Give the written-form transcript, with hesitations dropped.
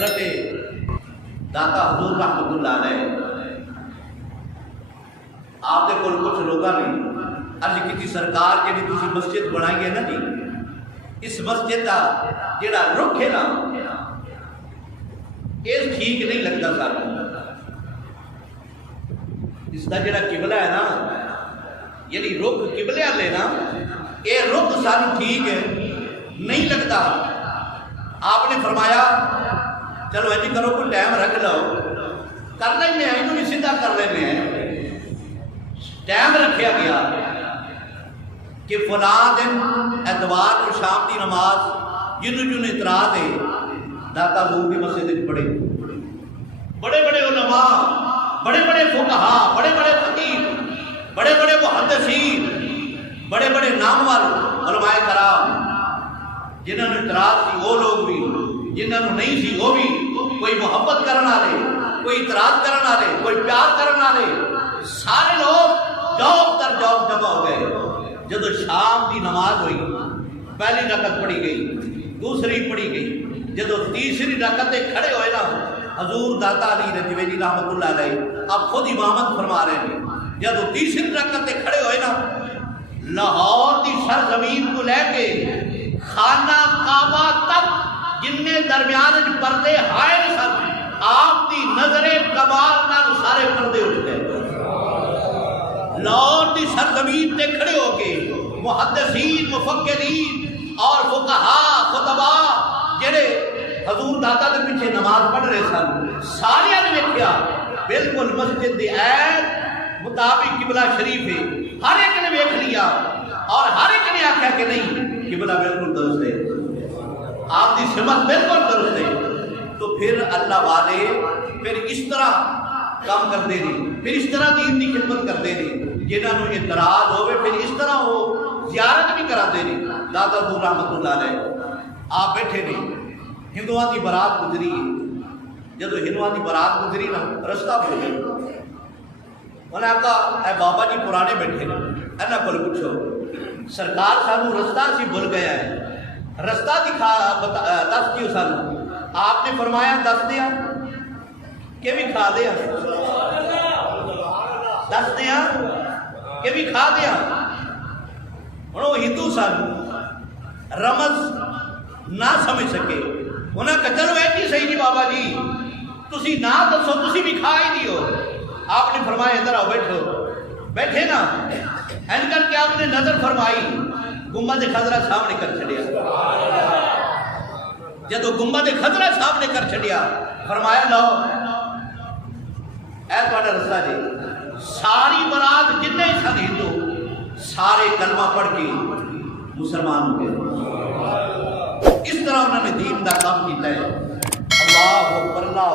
حضرت داتا حضور رحمت اللہ علیہ آپ دے کول کچھ لوگوں نے عرض کی سرکار جی تسی مسجد بنائی ہے نا جی، اس مسجد کا جڑا رخ ہے نا یہ ٹھیک نہیں لگتا سارا، اس کا جڑا قبلہ ہے نا یعنی رخ قبلے والے نا یہ رخ سانو ٹھیک ہے نہیں لگتا۔ آپ نے فرمایا چلو ایسے کرو کوئی ٹائم رکھ لو، کر لیں گے یہ بھی سیدھا کر لیں گے۔ ٹائم رکھا گیا کہ فلاں دن اتوار کو شام کی نماز جن اعتراض ہے داتا حضور کی مسجد پڑھے، بڑے بڑے علماء، بڑے بڑے فقہاء، بڑے بڑے فقیہ، بڑے بڑے محدثین، بڑے بڑے نامور علماء کرام، جنہوں نے اعتراض سی وہ لوگ بھی، جنہوں نے نہیں سی وہ بھی، کوئی محبت کرنے والے، کوئی اعتراض کرنے والے، کوئی پیار کرنے والے، سارے لوگ جوب در جوب جمع ہو گئے۔ جب شام کی نماز ہوئی پہلی رکعت پڑھی گئی، دوسری پڑھی گئی، جب تیسری رکعت کھڑے ہوئے نا حضور داتا علی رجویلی رحمت اللہ علیہ آپ خود امامت فرما رہے ہیں، جب تیسری رکعت کھڑے ہوئے نا لاہور کی سرزمین کو لے کے خانہ کعبہ تک جن درمیان پردے حائل سن آپ کی نظر کمال نال سارے پردے اٹھ گئے۔ لاہور کی سرزمین تے کھڑے ہو کے محدثین، مفکرین اور فقہاء خطباء جڑے حضور داتا دے پیچھے نماز پڑھ رہے سن سارے نے دیکھا بالکل مسجد دی عین مطابق قبلہ شریف ہے، ہر ایک نے دیکھ لیا اور ہر ایک نے آخیا کہ نہیں قبلہ بالکل درست ہے، آپ کی سمت بالکل درست ہے۔ تو پھر اللہ والے پھر اس طرح کام کرتے ہیں، پھر اس طرح دین کی خدمت کرتے ہیں، جنہوں نے اعتراض ہوئے پھر اس طرح وہ زیارت بھی کراتے ہیں۔ داتا حضور رحمت اللہ علیہ آپ بیٹھے نے، ہندوؤں کی برات گزری، جب ہندوؤں کی برات گزری نا رستہ بھول گئے، انہوں نے کہا اے بابا جی پرانے بیٹھے نے، اینا کو پوچھو سرکار سانو رستہ سی بھول گیا ہے، رستہ دکھا دس دیو سانو۔ آپ نے فرمایا دس دیا کہ بھی کھا دیا، دس دیا کہ بھی کھا دیا۔ وہ ہندو سن رمز نہ سمجھ سکے، انہوں نے کہا چلو ایسی صحیح نہیں بابا جی تسی نہ دسو تسی بھی کھا ہی دیو۔ آپ نے فرمایا ادھر آؤ بیٹھو، بیٹھے نا این کر کے آپ نے نظر فرمائی گنبد خضرا سامنے کر چھڑیا، جب گنبد خضرا سامنے کر چھڑیا فرمایا لو اے تہاڈا رستہ جی۔ ساری برات جتنے سن ہندو سارے کلمہ پڑھ کے مسلمان ہو گئے۔ اس طرح انہوں نے دین کا کام کیتا ہے۔ اللہ اکبر، اللہ